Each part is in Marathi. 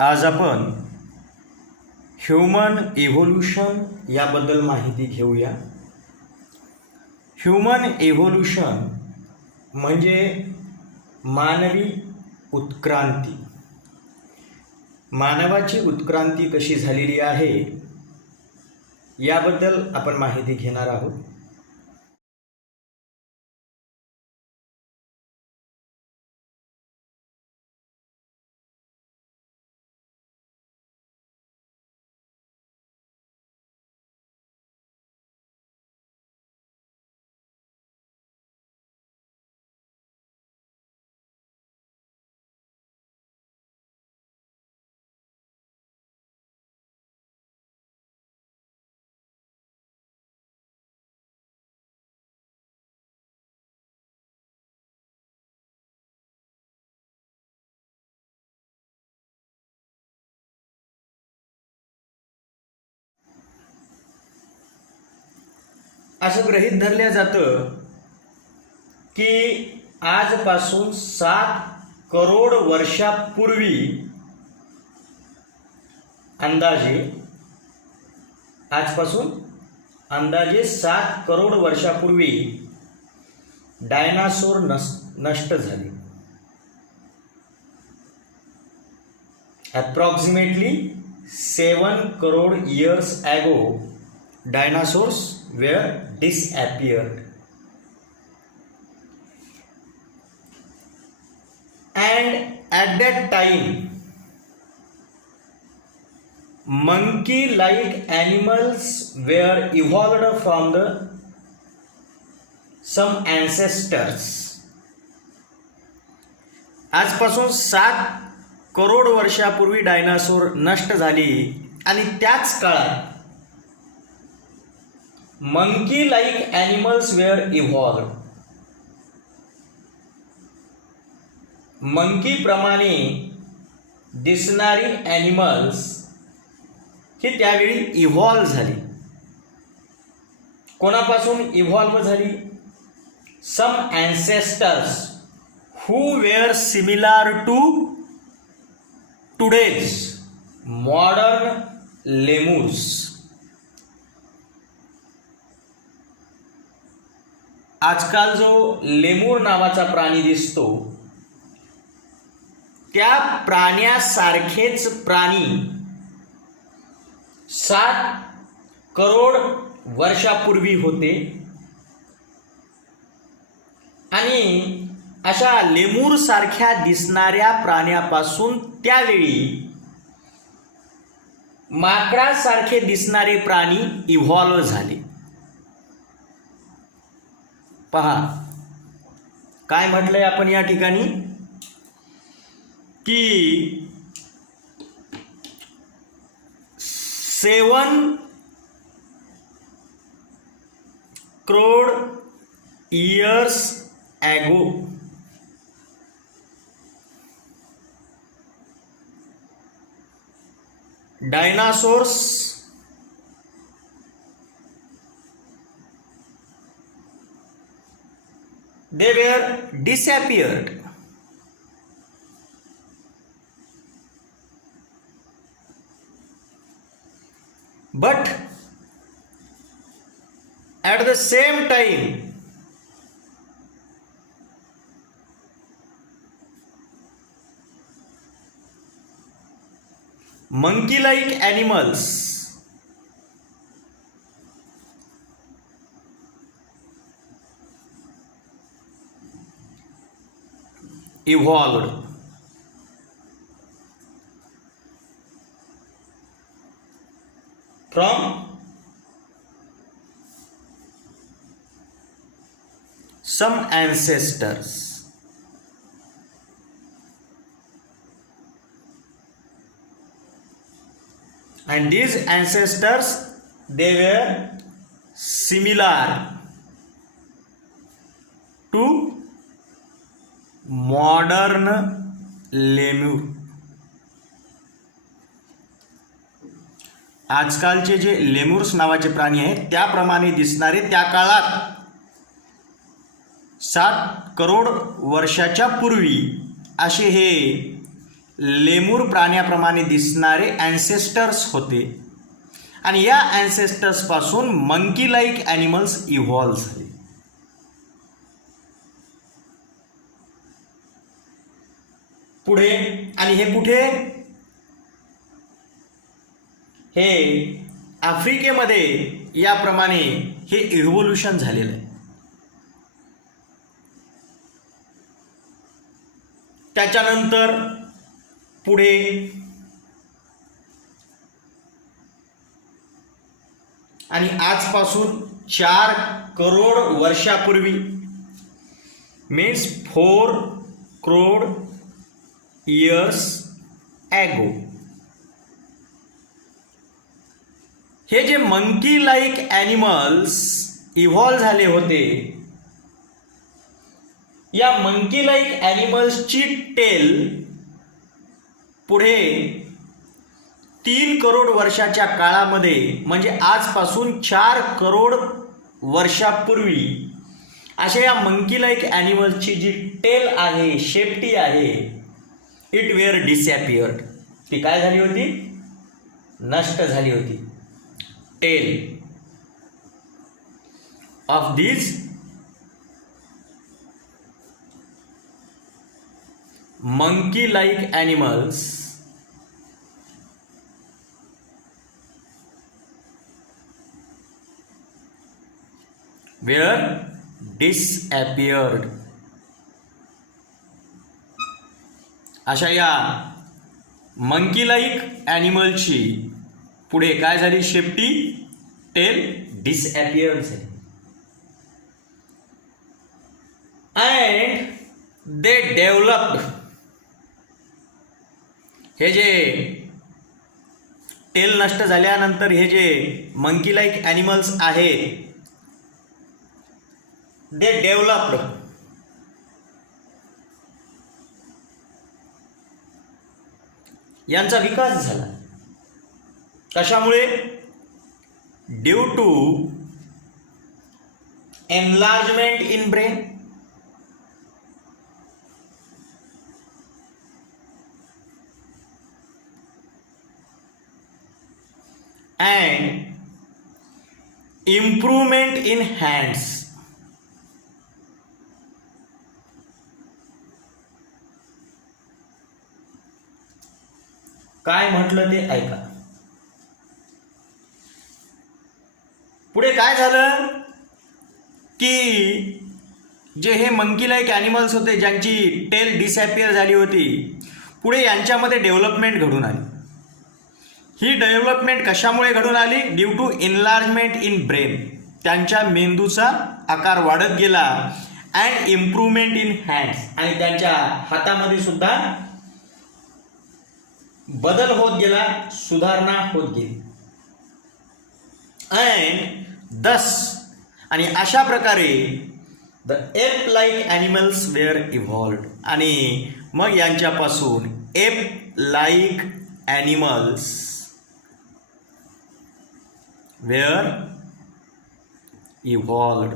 आज आपण ह्यूमन इव्होल्यूशन याबद्दल माहिती घेऊया. ह्यूमन इव्होल्यूशन म्हणजे मानवी उत्क्रांती. मानवाची उत्क्रांती कशी झालेली आहे याबद्दल आपण माहिती घेणार आहोत. असं गृहीत धरलं जातं की आजपासून 7 करोड वर्षापूर्वी अंदाजे 7 करोड वर्षापूर्वी डायनासोर नष्ट झाले. Approximately 7 crore years ago dinosaurs were disappeared, and at that time monkey-like animals were evolved from some ancestors. आजपासून 7 करोड वर्षापूर्वी डायनासोर नष्ट झाली आणि त्याच काळात monkey like animals were evolve. Monkey प्रमाणे दिसणारी ॲनिमल्स ही त्यावेळी इव्हॉल्व झाली. कोणापासून इव्हॉल्व झाली? Some ancestors who were similar to today's modern lemurs. आजकाल जो लेमूर नावाचा प्राणी दिसतो त्या प्राण्यासारखेच प्राणी 7 करोड वर्षापूर्वी होते आणि अशा लेमूर सारख्या दिसणाऱ्या प्राण्यापासून त्यावेळी माकडासारखे दिसणारे प्राणी इव्हॉल्व झाले. पहा काय म्हटलंय आपण या ठिकाणी की 7 crore years ago dinosaurs they were disappeared. But at the same time monkey-like animals evolved. From some ancestors. And these ancestors, they were similar to modern lemur. आजकालचे जे लेमूर्स नावाचे प्राणी आहेत त्याप्रमाणे दिसणारे त्या काळात 7 करोड वर्षाच्या पूर्वी असे हे लेमूर प्राण्याप्रमाणे दिसणारे ॲन्सेस्टर्स होते आणि या ॲन्सेस्टर्सपासून मंकी लाईक ॲनिमल्स इव्हॉल्व झाले. पुढे आणि हे कुठे, हे आफ्रिकेमध्ये याप्रमाणे हे इव्होल्युशन झालेलं आहे. त्याच्यानंतर पुढे आणि आजपासून 4 करोड वर्षापूर्वी मीन्स 4 करोड इयर्स ॲगो हे जे मंकी लाईक ॲनिमल्स इव्हॉल्व झाले होते, या मंकी लाईक ॲनिमल्सची टेल पुढे 3 करोड वर्षाच्या काळामध्ये म्हणजे आजपासून 4 करोड वर्षापूर्वी अशा या मंकी लाईक ॲनिमल्सची जी टेल आहे, शेपटी आहे, इट वेअर डिसॲपियर्ड. ती काय झाली होती? नष्ट झाली होती. Tail of these monkey like animals were disappeared. अशा या मंकी लाईक ॲनिमलची पुढे काय झाली? शेपटी, टेल डिसॲपिअर झाली. And they developed. हे जे टेल नष्ट झाल्यानंतर हे जे मंकी लाईक ॲनिमल्स आहे, दे डेव्हलप्ड. यांचा विकास झाला. कशामुळे? Due to enlargement in brain, and improvement in hands. काय म्हटलं ते ऐका. पुढे काय झालं की जे हे मंकी लाईक ॲनिमल्स होते ज्यांची टेल डिसॲपियर झाली होती, पुढे यांच्यामध्ये डेव्हलपमेंट घडून आली. ही डेव्हलपमेंट कशामुळे घडून आली? Due to enlargement in brain. त्यांच्या मेंदूचा आकार वाढत गेला. अँड इम्प्रूव्हमेंट इन हँड्स, आणि त्यांच्या हातामध्ये सुद्धा बदल होत गेला, सुधारणा होत गेली. अँड दस, आणि अशा प्रकारे the ape like animals were evolved. आणि मग यांच्यापासून ape like animals were evolved.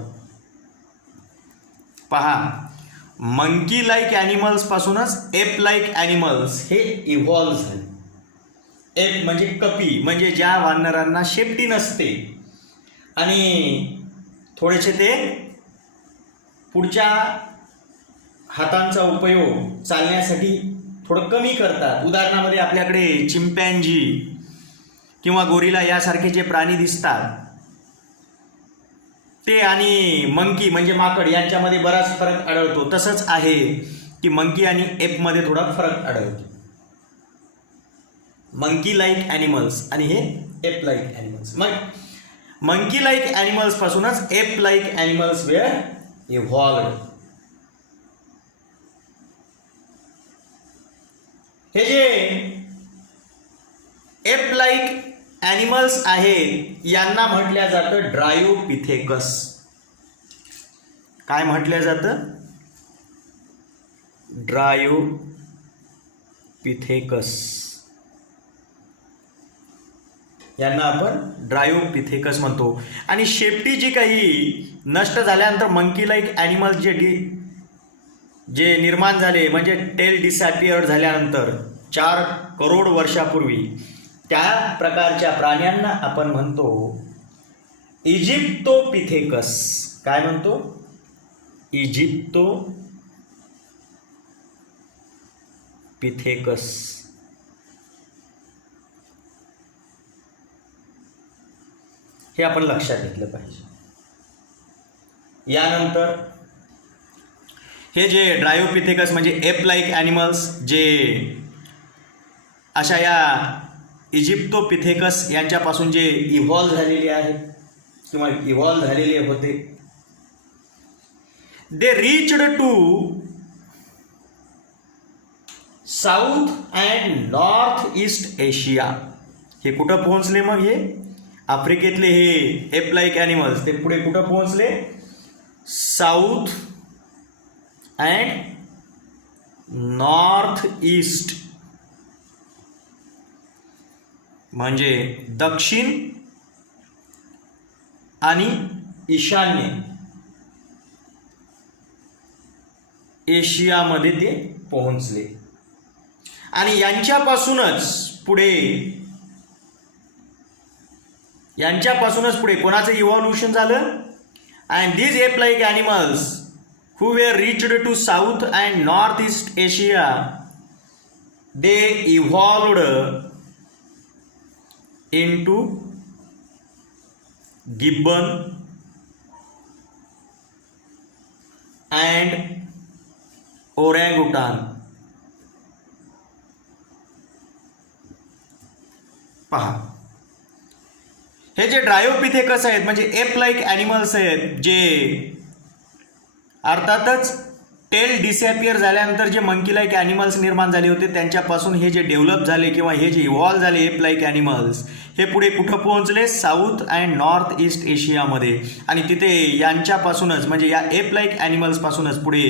पहा, मंकी लाईक ॲनिमल्स पासूनच एप लाईक ॲनिमल्स हे इव्हॉल्व झाले. एप म्हणजे कपी, म्हणजे ज्या वानरांना शेपटी नसते आणि थोडेसे ते पुढच्या हातांचा उपयोग चालण्यासाठी थोडं कमी करतात. उदाहरणामध्ये आपल्याकडे चिंपॅन्झी किंवा गोरिला यासारखे जे प्राणी दिसतात ते आणि मंकी म्हणजे माकड यांच्यामध्ये बराच फरक आढळतो. तसंच आहे की मंकी आणि एपमध्ये थोडा फरक आढळतो. मंकी लाईक ॲनिमल्स आणि हे एप लाईक ॲनिमल्स. मग मंकी लाईक ॲनिमल्स पासूनच एप लाईक ॲनिमल्स वेअर इव्हॉल्व्ड. हे जे एप लाईक ॲनिमल्स आहेत यांना म्हटलं जातं ड्रायोपिथेकस. काय म्हटलं जातं? ड्रायोपिथेकस. यांना आपण ड्रायोपिथेकस म्हणतो. आणि शेपटी जी काही नष्ट झाल्यानंतर मंकी लाईक ॲनिमल्स जे निर्माण झाले म्हणजे टेल डिसॲपिअर्ड झाल्यानंतर 4 करोड वर्षापूर्वी त्या प्रकारच्या प्राण्यांना आपण म्हणतो इजिप्तोपिथेकस. काय म्हणतो? इजिप्तोपिथेकस. हे आपण लक्षात घेतलं पाहिजे. यानंतर हे जे ड्रायोपिथेकस म्हणजे एप लाईक ॲनिमल्स जे अशा या इजिप्तोपिथेकस यांच्यापासून जे इव्हॉल्व झालेले आहेत किंवा इव्हॉल्व झालेले होते, they reached to south and north east Asia. हे कुठं पोहोचले? मग हे आफ्रिकेतले हे एप लाईक ॲनिमल्स ते पुढे कुठं पोहोचले? साऊथ अँड नॉर्थ ईस्ट म्हणजे दक्षिण आणि ईशान्य एशियामध्ये ते पोहोचले. आणि यांच्यापासूनच पुढे कोणाचं इव्हॉल्युशन झालं? And these app like animals who were reached to south and northeast Asia, they evolved into gibbon and orangutan. पहा, हे जे ड्रायोपिथेकस आहेत म्हणजे एप लाईक ॲनिमल्स आहेत जे अर्थातच टेल डिसॅपियर झाल्यानंतर जे मंकी लाईक ॲनिमल्स निर्माण झाले होते त्यांच्यापासून हे जे डेव्हलप झाले किंवा हे जे इव्हॉल्व झाले एप लाईक ॲनिमल्स हे पुढे कुठं पोहोचले? साऊथ अँड नॉर्थ ईस्ट एशियामध्ये. आणि तिथे यांच्यापासूनच म्हणजे या एप लाईक ॲनिमल्सपासूनच पुढे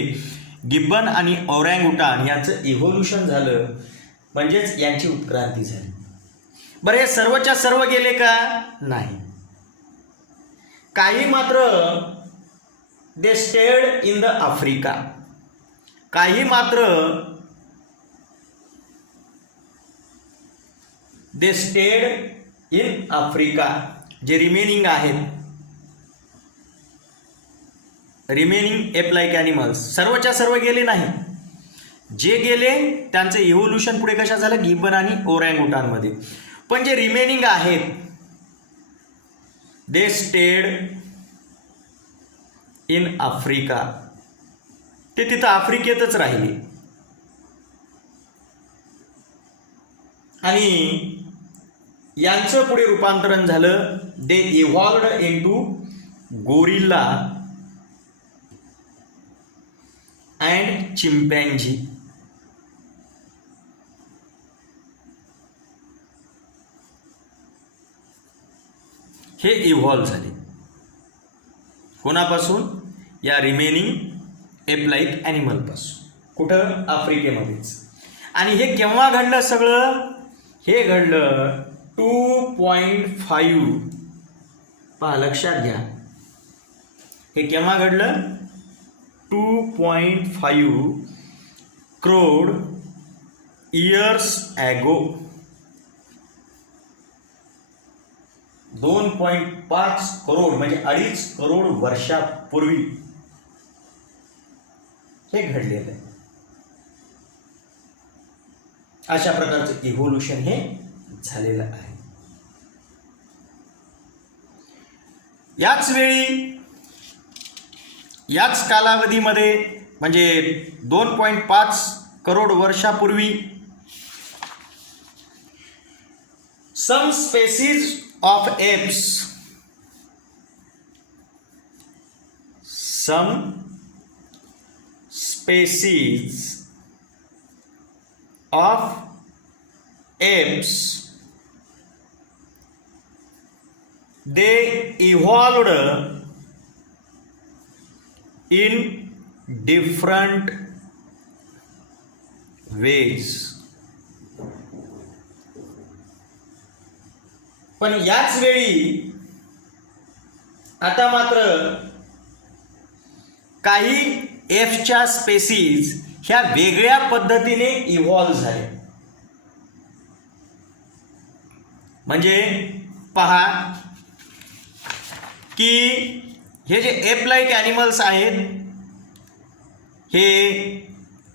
गिब्बन आणि ओरँगुटान यांचं इव्होल्युशन झालं, म्हणजेच यांची उत्क्रांती झाली. बरं, हे सर्वच्या सर्व गेले का? नाही. काही मात्र they stayed in the Africa. काही मात्र दे स्टेड इन आफ्रिका जे रिमेनिंग आहेत, रिमेनिंग एप लाईक ॲनिमल्स सर्वच्या सर्व गेले नाही. जे गेले त्यांचं इव्होल्युशन पुढे कशा झालं? गिब्बन आणि ओरँगुटानमध्ये. पण जे रिमेनिंग आहेत दे स्टेड इन आफ्रिका, ते तिथं आफ्रिकेतच राहिले. आणि यांचं पुढे रूपांतरण झालं, दे इव्हॉल्वड इनटू गोरिल्ला अँड चिंपॅन्झी. हे इव्हॉल्व झाले कोणापासून? या रिमेनिंग एप लाईक ॲनिमलपासून. कुठं? आफ्रिकेमध्येच. आणि हे केव्हा घडलं सगळं? हे घडलं 2.5. पहा, लक्षात घ्या, हे केव्हा घडलं? 2.5 करोड इयर्स ॲगो. 2.5 करोड म्हणजे 2.5 करोड वर्षापूर्वी हे घडलेलं आहे. अशा प्रकारचं इव्होल्युशन हे झालेलं आहे. याच वेळी याच कालावधीमध्ये म्हणजे 2.5 करोड वर्षापूर्वी some species of apes, some species of apes, they evolved in different ways. पण याच वेळी आता मात्र काही एफच्या स्पेसीज ह्या वेगळ्या पद्धतीने इव्हॉल्व झाल्या. म्हणजे पहा की हे जे एप लाईक ॲनिमल्स आहेत हे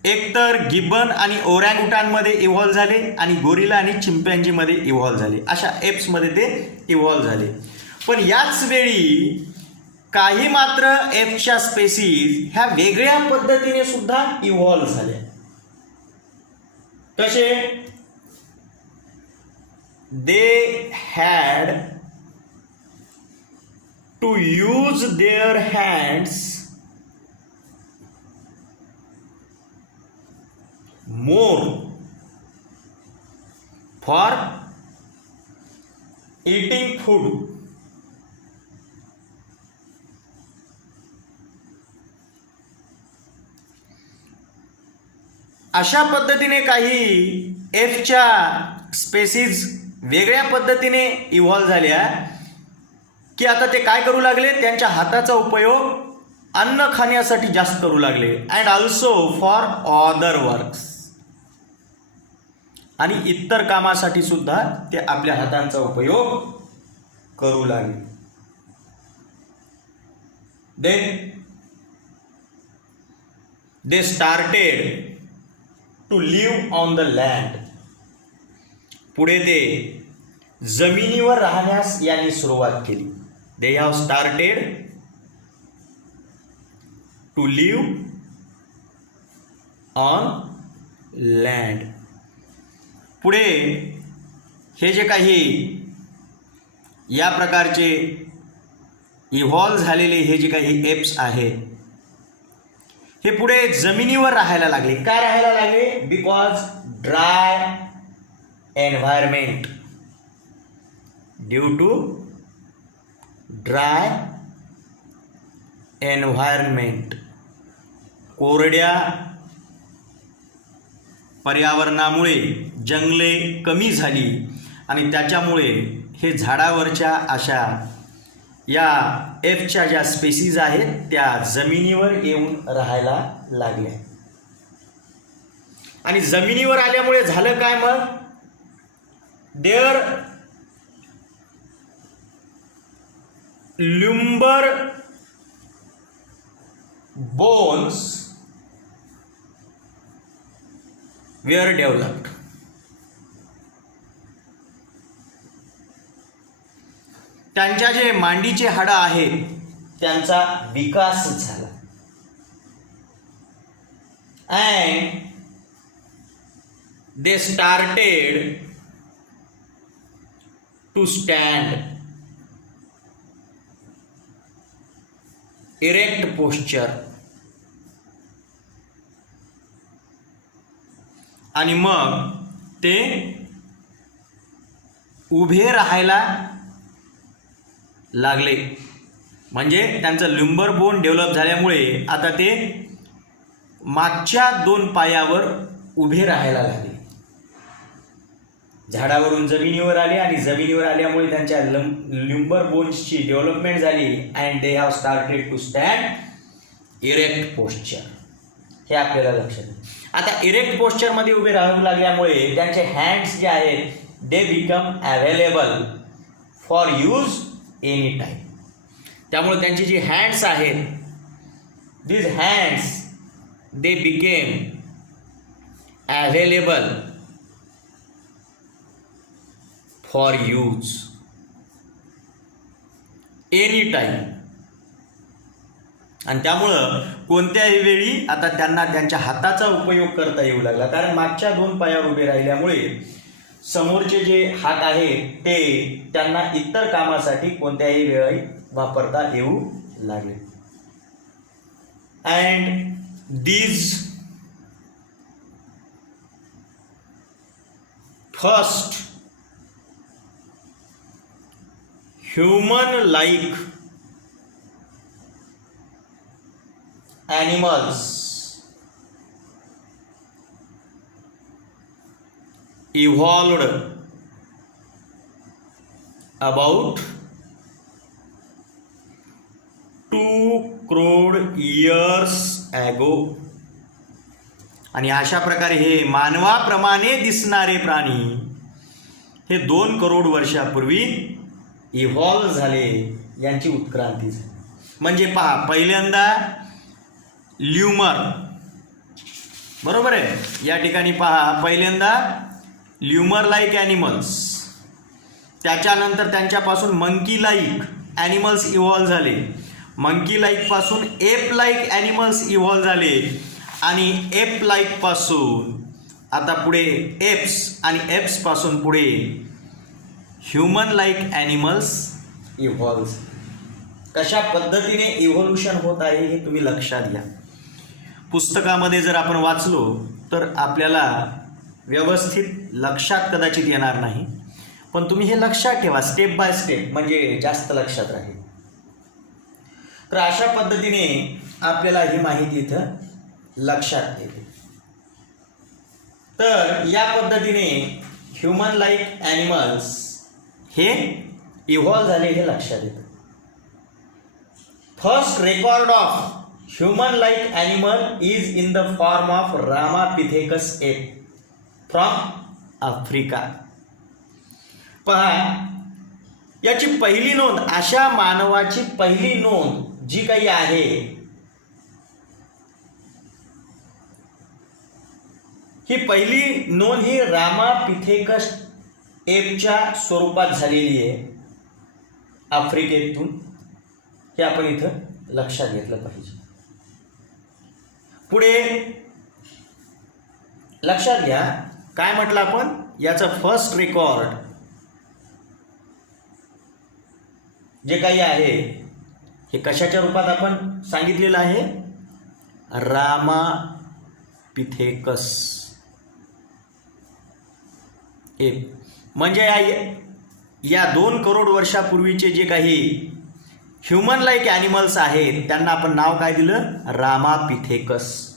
एकतर गिबन आणि ओरँगुटानमध्ये इव्हॉल्व झाले आणि गोरिला आणि चिंपॅन्झीमध्ये इव्हॉल्व झाले, अशा एप्समध्ये ते इव्हॉल्व झाले. पण याच वेळी काही मात्र एप्सच्या स्पेसीज ह्या वेगळ्या पद्धतीने सुद्धा इव्हॉल्व झाल्या. कसे? They had to use their hands more for eating food. अशा पद्धतीने काही एफच्या स्पेसीज वेगळ्या पद्धतीने इव्हॉल्व झाल्या की आता ते काय करू लागले, त्यांच्या हाताचा उपयोग अन्न खाण्यासाठी जास्त करू लागले and also for other works, आणि इतर कामासाठी सुद्धा ते आपल्या हातांचा उपयोग करू लागले. They started to live on the land. पुढे ते जमिनीवर राहण्यास यांनी सुरुवात केली. They have started to live on land. पुढे हे जे काही या प्रकारचे इव्हॉल्व झालेले हे जे काही एप्स आहेत हे पुढे जमिनीवर राहायला लागले. का राहायला लागले? Because dry environment. Due to dry environment, कोरड्या पर्यावरणामुळे जंगले कमी झाली आणि त्याच्यामुळे हे झाडावरच्या अशा या एफच्या ज्या स्पेसीज आहेत त्या जमिनीवर येऊन राहायला लागल्या. आणि जमिनीवर आल्यामुळे झालं काय मग? There lumbar bones were developed. त्यांच्या जे मांडीचे हाडं आहेत त्यांचा विकास झाला. And they started to stand erect posture. आणि मग ते उभे राहायला लागले. म्हणजे त्यांचं ल्युम्बर बोन डेव्हलप झाल्यामुळे आता ते मागच्या दोन पायावर उभे राहायला लागले. झाडावरून जमिनीवर आले आणि जमिनीवर आल्यामुळे त्यांच्या ल्युम्बर बोन्सची डेव्हलपमेंट झाली and they have started to stand erect posture. हे आपल्याला लक्षात आहे. आता इरेक्ट पोस्चरमध्ये उभे राहू लागल्यामुळे त्यांचे हँड्स जे आहेत they become available for use any time. त्यामुळे त्यांची जी हँड्स आहेत these hands they became available for use any time. आणि त्यामुळं कोणत्याही वेळी आता त्यांना त्यांच्या हाताचा उपयोग करता येऊ लागला. कारण मागच्या दोन पायावर उभे राहिल्यामुळे समोरचे जे हात आहेत ते त्यांना इतर कामासाठी कोणत्याही वेळी वापरता येऊ लागले. And these first human like animals evolved about 2 crore years ago. आणि अशा प्रकारे हे मानवाप्रमाणे दिसणारे प्राणी हे 2 करोड वर्षापूर्वी इव्हॉल्व झाले, यांची उत्क्रांती झाली. म्हणजे पहा, पहिल्यांदा ल्युमर, बरोबर आहे, या ठिकाणी पहा, पहिल्यांदा ल्युमर लाईक ॲनिमल्स, त्याच्यानंतर त्यांच्यापासून मंकी लाईक ॲनिमल्स इव्हॉल्व झाले, मंकी लाईक पासून एप लाईक ॲनिमल्स इव्हॉल्व झाले, आणि एप लाईक पासून आता पुढे एप्स, आणि एप्स पासून पुढे ह्युमन लाईक ॲनिमल्स इव्हॉल्व. कशा पद्धतीने इव्होल्युशन होत आहे हे तुम्ही लक्षात घ्या. पुस्तकामध्ये जर आपण वाचलो तर आपल्याला व्यवस्थित लक्षात कदाचित येणार नाही, पण तुम्ही हे लक्षात ठेवा, स्टेप बाय स्टेप, म्हणजे जास्त लक्षात राहील. तर अशा पद्धतीने आपल्याला ही माहिती इथं लक्षात येते. तर या पद्धतीने ह्युमन लाईक ॲनिमल्स हे इव्हॉल्व झाले हे लक्षात येतं. First record of human like animal is in the form of Ramapithecus app from Africa. पहा, याची पहिली नोंद, अशा मानवाची पहिली नोंद जी काही आहे, ही पहिली नोंद ही रामापिथेकस एपच्या स्वरूपात झालेली आहे, आफ्रिकेतून. हे आपण इथं लक्षात घेतलं पाहिजे. पुढे लक्षात घ्या, काय म्हटलं आपण, याचं फर्स्ट रेकॉर्ड जे काही आहे हे कशाच्या रूपात आपण सांगितलेलं आहे, रामापिथेकस एप. म्हणजे या 2 करोड वर्षापूर्वीचे जे काही ह्युमन लाईक ॲनिमल्स आहेत त्यांना आपण नाव काय दिलं, रामापिथेकस.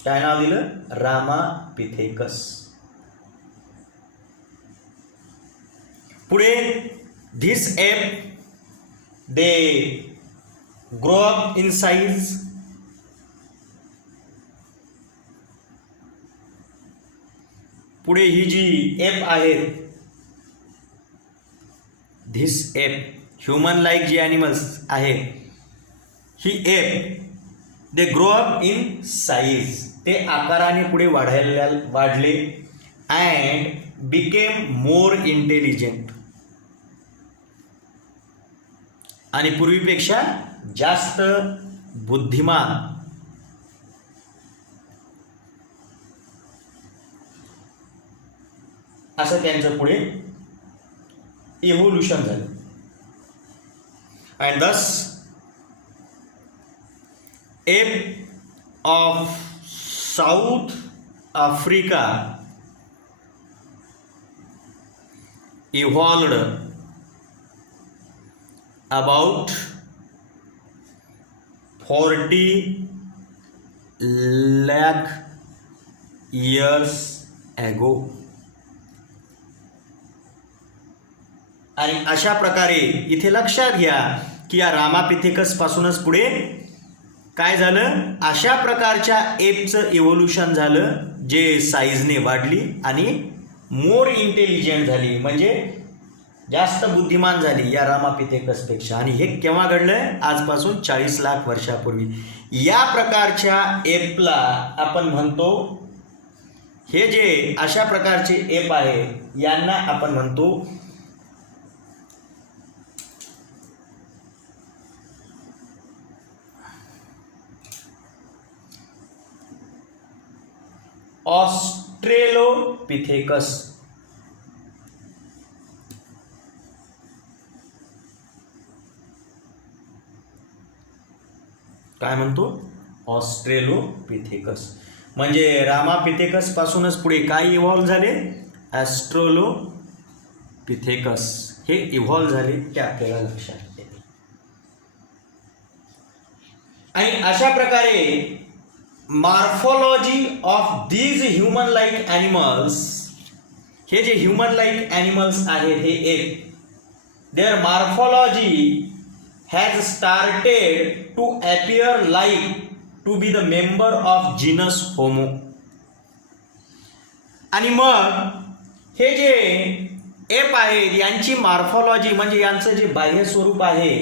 काय नाव दिलं, रामापिथेकस. पुढे this ape they grow up in size. पुढे ही जी एप आहेत, धिस एप, ह्युमन लाईक जी ॲनिमल्स आहे, ही ape they grow up in size, ते आकाराने पुढे वाढले, अँड बिकेम मोर इंटेलिजंट, आणि पूर्वीपेक्षा जास्त बुद्धिमान. असं त्यांचं पुढे इव्होल्युशन झालं. And this ape of South Africa evolved about 40 lakh years ago. आणि अशा प्रकारे इथे लक्षात घ्या की या रामापिथेकस पासूनच पुढे काय झालं, अशा प्रकारच्या एपचं इव्होल्युशन झालं जे साईजने वाढली आणि मोर इंटेलिजंट झाली, म्हणजे जास्त बुद्धिमान झाली या रामापिथेकसपेक्षा. आणि हे केव्हा घडलंय, आजपासून 40 लाख वर्षापूर्वी. या प्रकारच्या एपला आपण म्हणतो, हे जे अशा प्रकारचे एप आहे यांना आपण म्हणतो ऑस्ट्रेलोपिथेकस. काय म्हणतो, ऑस्ट्रेलोपिथेकस. म्हणजे रामापिथेकस पासूनच पुढे काय इव्हॉल्व झाले, ऑस्ट्रेलोपिथेकस हे इव्हॉल्व झाले, ते आपल्याला लक्षात येते. आणि अशा प्रकारे morphology of these human like animals, हे जे ह्युमन लाईक ॲनिमल्स आहेत हे एक, their morphology has started to appear like to be the member of genus Homo. आणि मग हे जे एप आहेत यांची मॉर्फॉलॉजी म्हणजे यांचं जे बाह्य स्वरूप आहे,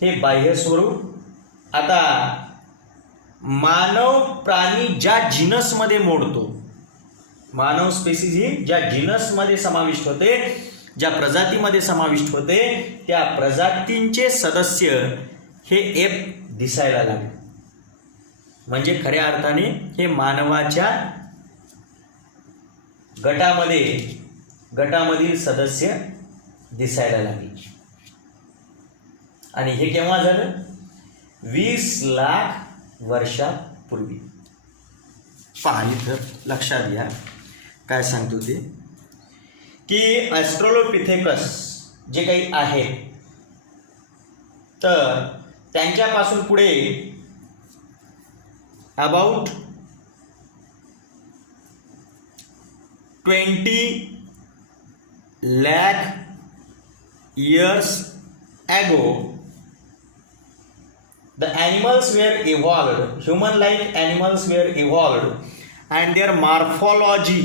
हे बाह्य स्वरूप आता मानव प्राणी ज्या जिनसमध्ये मोडतो, मानव स्पेसिस ही ज्या जिनसमध्ये समाविष्ट होते, ज्या प्रजातीमध्ये समाविष्ट होते, त्या प्रजातींचे सदस्य हे एप दिसायला लागले. म्हणजे खऱ्या अर्थाने हे मानवाच्या गटामधील सदस्य दिसायला लागले. आणि हे केव्हा झालं? 20 लाख वर्षापूर्वी. पहा इथं लक्षात घ्या काय सांगतो ते, की ॲस्ट्रोलोपिथेकस जे काही आहे तर त्यांच्यापासून पुढे about 20 lakh years ago the animals were evolved, human like animals were evolved, and their morphology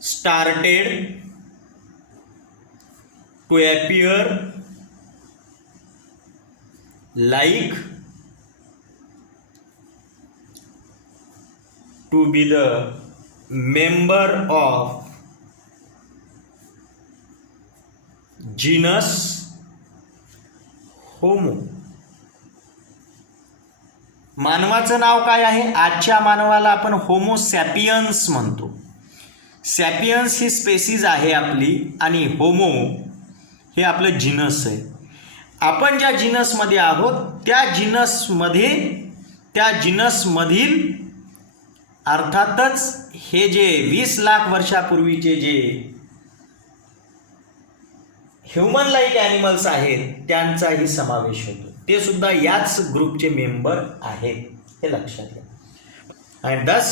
started to appear like to be the member of genus homo. मानवाचं नाव काय आहे? आजच्या मानवाला आपण होमो सॅपियन्स म्हणतो. सॅपियन्स ही स्पेसिस आहे आपली आणि होमो हे आपलं जिनस आहे. आपण ज्या जिनसमध्ये आहोत त्या जिनसमधील अर्थातच हे जे 20 लाख वर्षापूर्वीचे जे ह्युमन लाईक ॲनिमल्स आहेत त्यांचाही समावेश होतो. ते सुद्धा याच ग्रुपचे मेंबर आहेत, हे लक्षात घ्या. अँड दस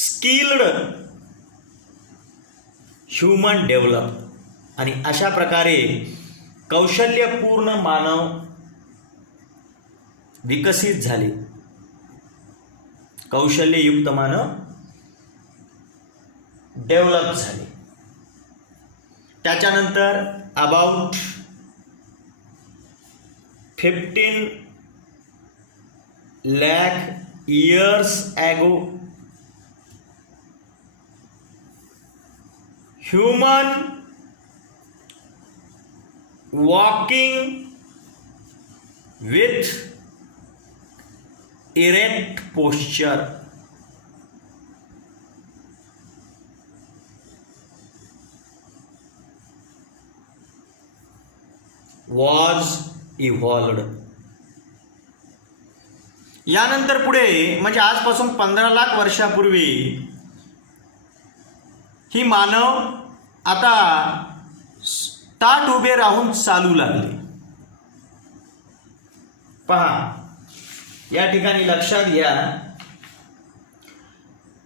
स्किल्ड ह्युमन डेव्हलप. आणि अशा प्रकारे कौशल्यपूर्ण मानव विकसित झाले, कौशल्ययुक्त मानव डेव्हलप झाले. त्याच्यानंतर about 15 lakh years ago human walking with erect posture was evolved. यानंतर पुढे म्हणजे आजपासून 15 लाख वर्षापूर्वी ही मानव आता ताठ उभे राहून चालू लागले. पहा या ठिकाणी लक्षात घ्या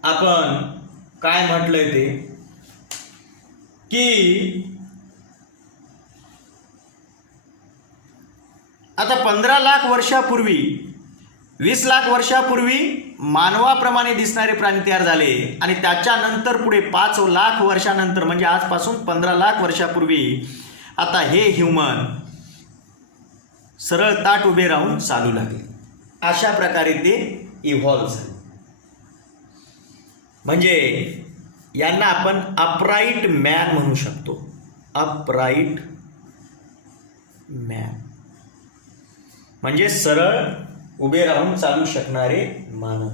आपण काय म्हटलंय ते, की आता 15 लाख वर्षापूर्वी 20 लाख वर्षापूर्वी मानवाप्रमाणे दिसणारे प्राणी तयार झाले आणि त्याच्यानंतर पुढे 5 लाख वर्षानंतर म्हणजे आजपासून 15 लाख वर्षापूर्वी आता हे ह्युमन सरळ ताठ उभे राहून चालू लागले. अशा प्रकारे ते इव्हॉल्व झाले. म्हणजे यांना आपण अपराईट मॅन म्हणू शकतो. अपराईट मॅन म्हणजे सरळ उभे राहून चालू शकणारे मानव.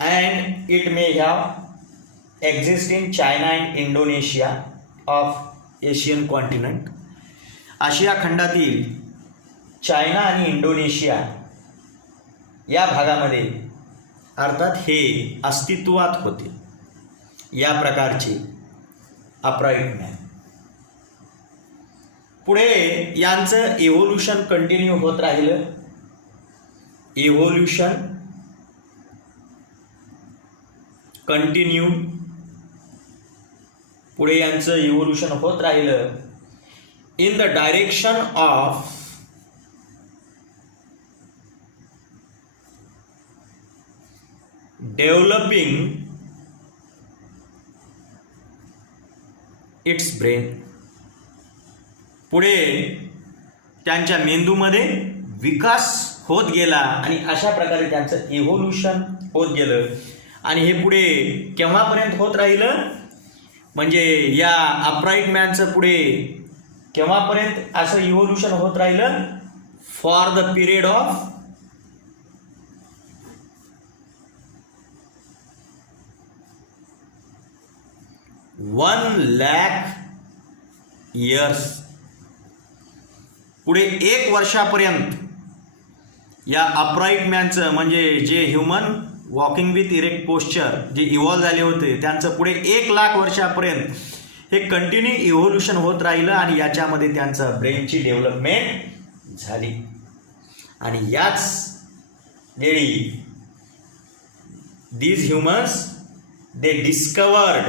And it may have exist in China and Indonesia of Asian continent. आशिया खंडातील चायना आणि इंडोनेशिया या भागामध्ये अर्थात हे अस्तित्वात होते या प्रकारचे अपराईट मॅन. पुढे यांचं इव्होल्युशन कंटिन्यू होत राहिलं. इव्होल्युशन कंटिन्यू पुढे यांचं इव्होल्युशन होत राहिलं in the direction of developing it's brain. पुढे त्यांच्या मेंदूमध्ये विकास होत गेला आणि अशा प्रकारे त्यांचं इव्होल्युशन होत गेलं. आणि हे पुढे केव्हापर्यंत होत राहिलं, म्हणजे या अपराईट मॅनचं पुढे केव्हापर्यंत असं इव्होल्युशन होत राहिलं, for the period of 1,00,000 years. पुढे 1 वर्षापर्यंत या अपराईट मॅनचं म्हणजे जे human walking with erect posture जे इव्हॉल्व झाले होते त्यांचं पुढे 1,00,000 वर्षापर्यंत हे कंटिन्यू इव्होल्युशन होत राहिलं आणि याच्यामध्ये त्यांचं ब्रेनची डेव्हलपमेंट झाली. आणि याच वेळी these humans they discovered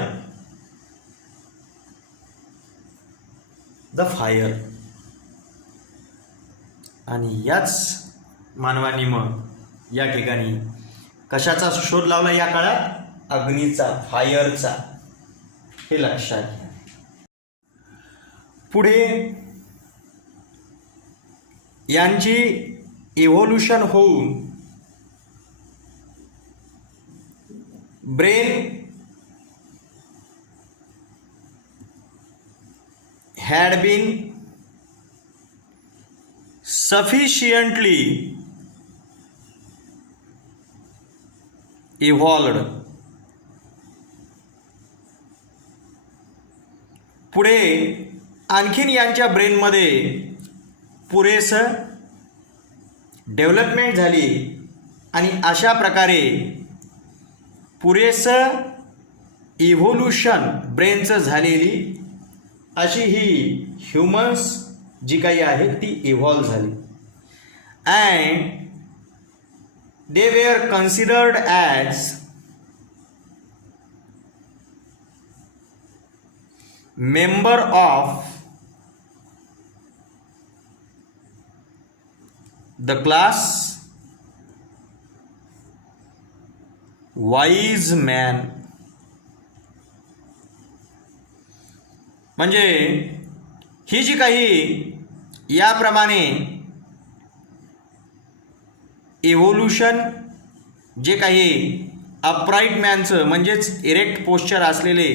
the fire. आणि याच मानवांनी मग या ठिकाणी कशाचा शोध लावला या काळात, अग्नीचा, फायरचा. हे लक्षात घ्या. पुढे यांची इव्होल्युशन होऊन brain had been sufficiently evolved. पुढे आणखीन यांच्या ब्रेनमध्ये पुरेसं डेव्हलपमेंट झाली आणि अशा प्रकारे पुरेसं इव्होल्युशन ब्रेनचं झालेली अशी ही ह्युमन्स जी काही आहे ती इव्हॉल्व झाली. And they were considered as member of the class wise man. म्हणजे ही जी काही याप्रमाणे इव्होल्युशन जे काही अपराईट मॅनचं म्हणजेच इरेक्ट पोस्चर असलेले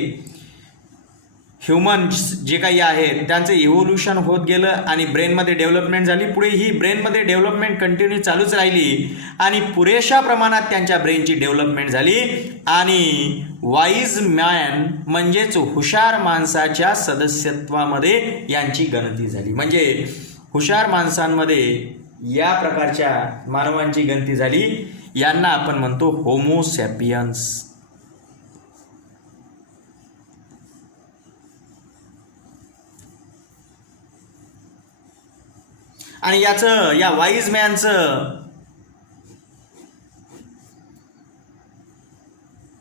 ह्युमन्स जे काही आहेत त्यांचं इव्होल्युशन होत गेलं आणि ब्रेनमध्ये डेव्हलपमेंट झाली. पुढे ही ब्रेनमध्ये डेव्हलपमेंट कंटिन्यू चालूच राहिली आणि पुरेशा प्रमाणात त्यांच्या ब्रेनची डेव्हलपमेंट झाली आणि वाईज मॅन म्हणजेच हुशार माणसाच्या सदस्यत्वामध्ये यांची गणती झाली. म्हणजे हुशार माणसांमध्ये या प्रकारच्या मानवांची गणती झाली. यांना आपण म्हणतो होमो सॅपियन्स. आणि याचं या वाईज मॅनचं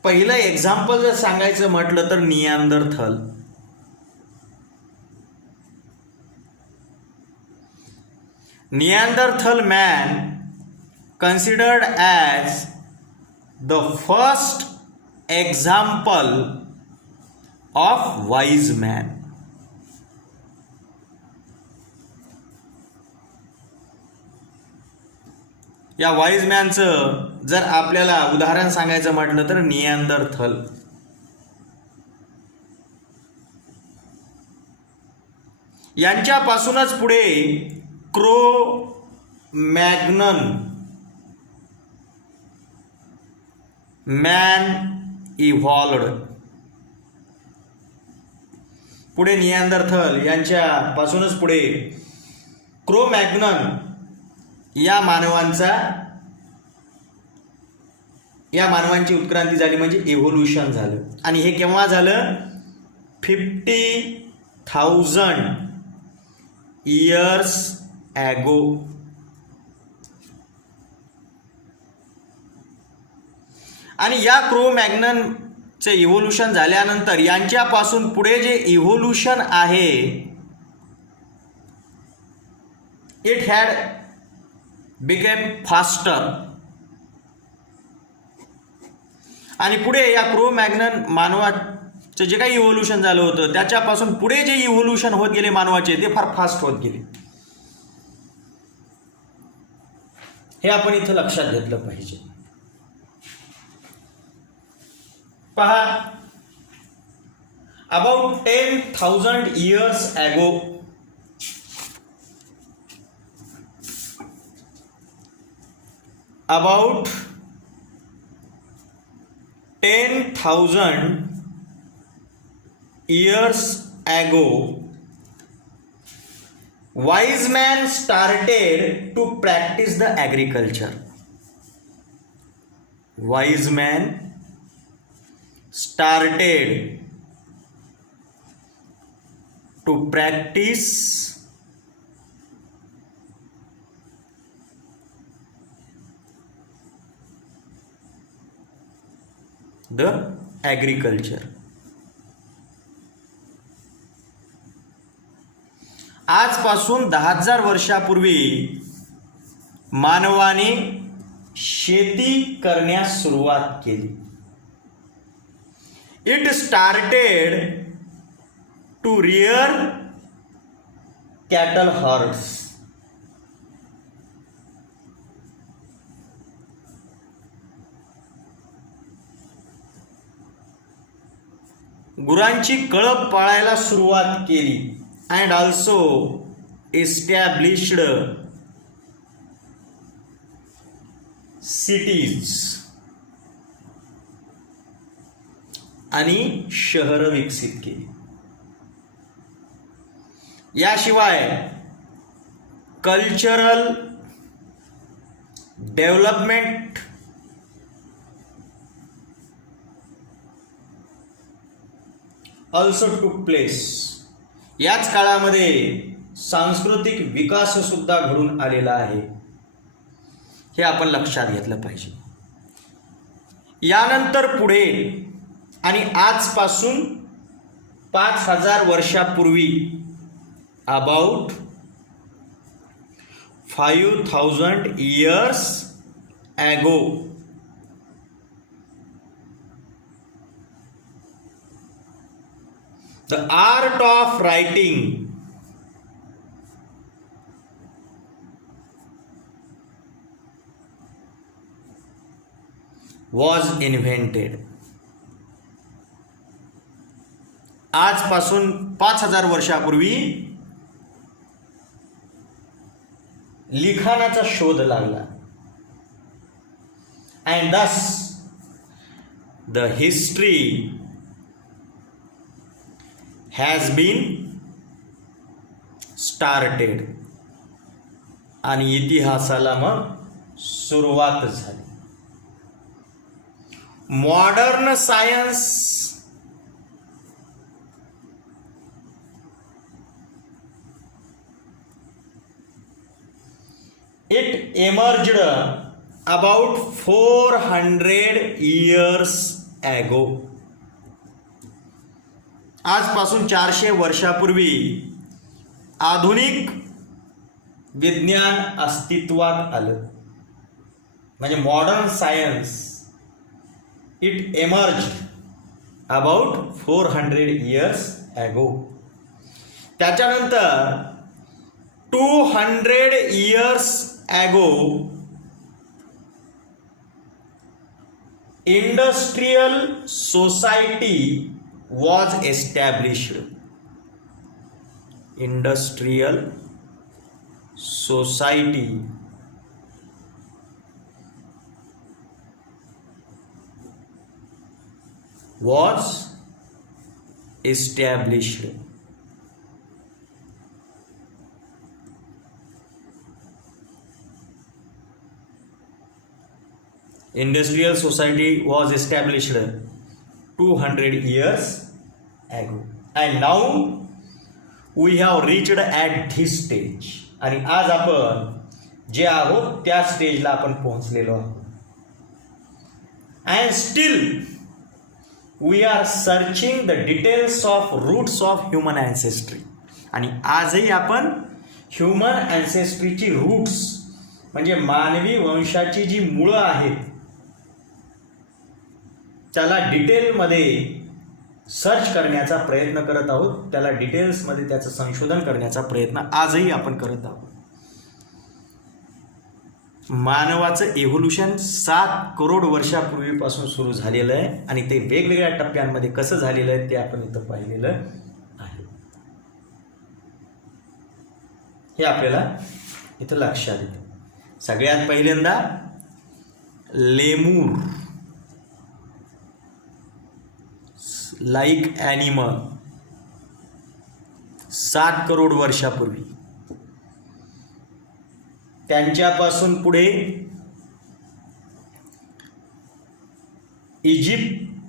पहिलं एक्झाम्पल जर सांगायचं म्हटलं तर Neanderthal. Neanderthal man considered as the first example of wise man. या वाईज मॅनचं जर आपल्याला उदाहरण सांगायचं म्हटलं तर निअँडरथल. यांच्यापासूनच पुढे क्रो-मॅग्नन मॅन इव्हॉल्वड. पुढे निअँडरथल यांच्यापासूनच पुढे क्रो-मॅग्नन या मानवांची उत्क्रांती झाली म्हणजे इव्होल्युशन झालं. आणि हे केव्हा झालं, 50,000 इयर्स ॲगो. आणि या क्रो-मॅग्ननचे इव्होल्युशन झाल्यानंतर यांच्यापासून पुढे जे इव्होल्युशन आहे इट हॅड बिकेम फास्टर. आणि पुढे या क्रो मॅग्नन मानवाचं जे काही इव्होल्युशन झालं होतं त्याच्यापासून पुढे जे इव्होल्युशन होत गेले मानवाचे ते फार फास्ट होत गेले. हे आपण इथं लक्षात घेतलं पाहिजे. पहा, about 10,000 years ago about 10,000 years ago wise man started to practice the agriculture. Wise man started to practice the agriculture. आजपासून 10,000 वर्षापूर्वी मानवाने शेती करण्यास सुरुवात केली. It started to rear cattle herds. गुरांची कळप पाळायला सुरुवात केली. And also established cities. आणि शहर विकसित केली. याशिवाय cultural development also took place. याच काळामध्ये सांस्कृतिक विकास सुद्धा घडून आलेला आहे. हे आपण लक्षात घेतलं पाहिजे. यानंतर पुढे आणि आजपासून 5,000 वर्षापूर्वी about 5,000 years ago the art of writing was invented. आजपासून 5,000 वर्षापूर्वी लिखाणाचा शोध लागला. And thus the history has been started. आणि इतिहासाला मग सुरुवात झाली. Modern science it emerged about 400 years ago. आजपासून 400 वर्षापूर्वी आधुनिक विज्ञान अस्तित्वात आलं. म्हणजे modern science it emerged about 400 years ago. त्याच्यानंतर 200 years ago industrial society was established. Industrial society was established. Industrial society was established 200 years ago. And now we have reached at this stage. आणि आज आपण जे आहोत त्या स्टेजला आपण पोहोचलेलो आहोत. And still we are searching the details of roots of human ancestry. आणि आजही आपण ह्युमन अँसेस्ट्रीची रूट्स म्हणजे मानवी वंशाची जी मुळं आहेत त्याला डिटेलमध्ये सर्च करण्याचा प्रयत्न करत आहोत, त्याला डिटेल्समध्ये त्याचं संशोधन करण्याचा प्रयत्न आजही आपण करत आहोत. मानवाचं इव्होल्युशन 7 करोड वर्षापूर्वीपासून सुरू झालेलं आहे आणि ते वेगवेगळ्या टप्प्यांमध्ये कसं झालेलं आहे ते आपण इथं पाहिलेलं आहे. हे आपल्याला इथं लक्षात येतं. सगळ्यात पहिल्यांदा लेमूर लाईक ॲनिमल 7 करोड वर्षापूर्वी. त्यांच्यापासून पुढे इजिप्तोपिथेकस,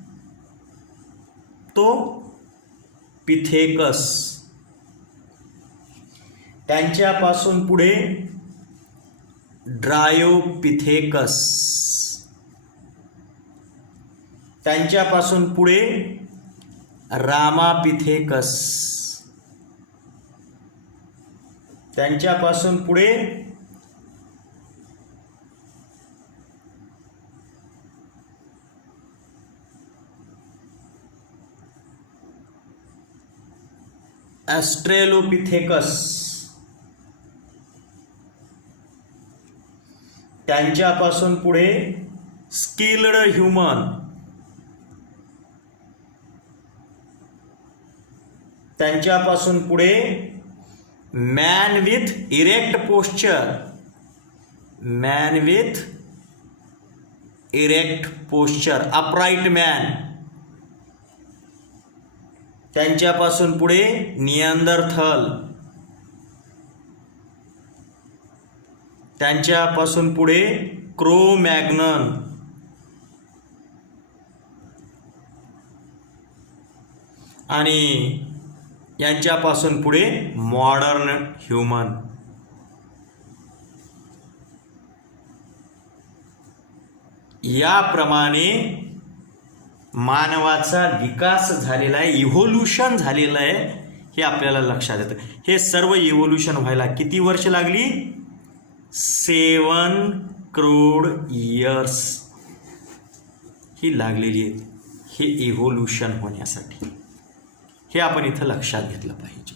त्यांच्यापासून पुढे ड्रायोपिथेकस, त्यांच्यापासून पुढे रामापिथेकस, त्यांच्यापासून पुढे ॲस्ट्रेलोपिथेकस, त्यांच्यापासून पुढे स्किल्ड ह्यूमन, त्यांच्यापासून पुढे man with erect posture, man with erect posture, upright man, त्यांच्यापासून पुढे निअँडरथल, त्यांच्यापासून पुढे क्रो-मॅग्नन, आणि यांच्यापासून पुढे मॉडर्न ह्यूमन. याप्रमाणे मानवाचा विकास झालेला आहे, इव्होल्युशन झालेलं आहे, हे आपल्याला लक्षात येतं. हे सर्व इव्होल्युशन व्हायला किती वर्ष लागली? 7 करोड इयर्स ही लागलेली आहेत हे इव्होल्युशन होण्यासाठी. हे आपण इथं लक्षात घेतलं पाहिजे.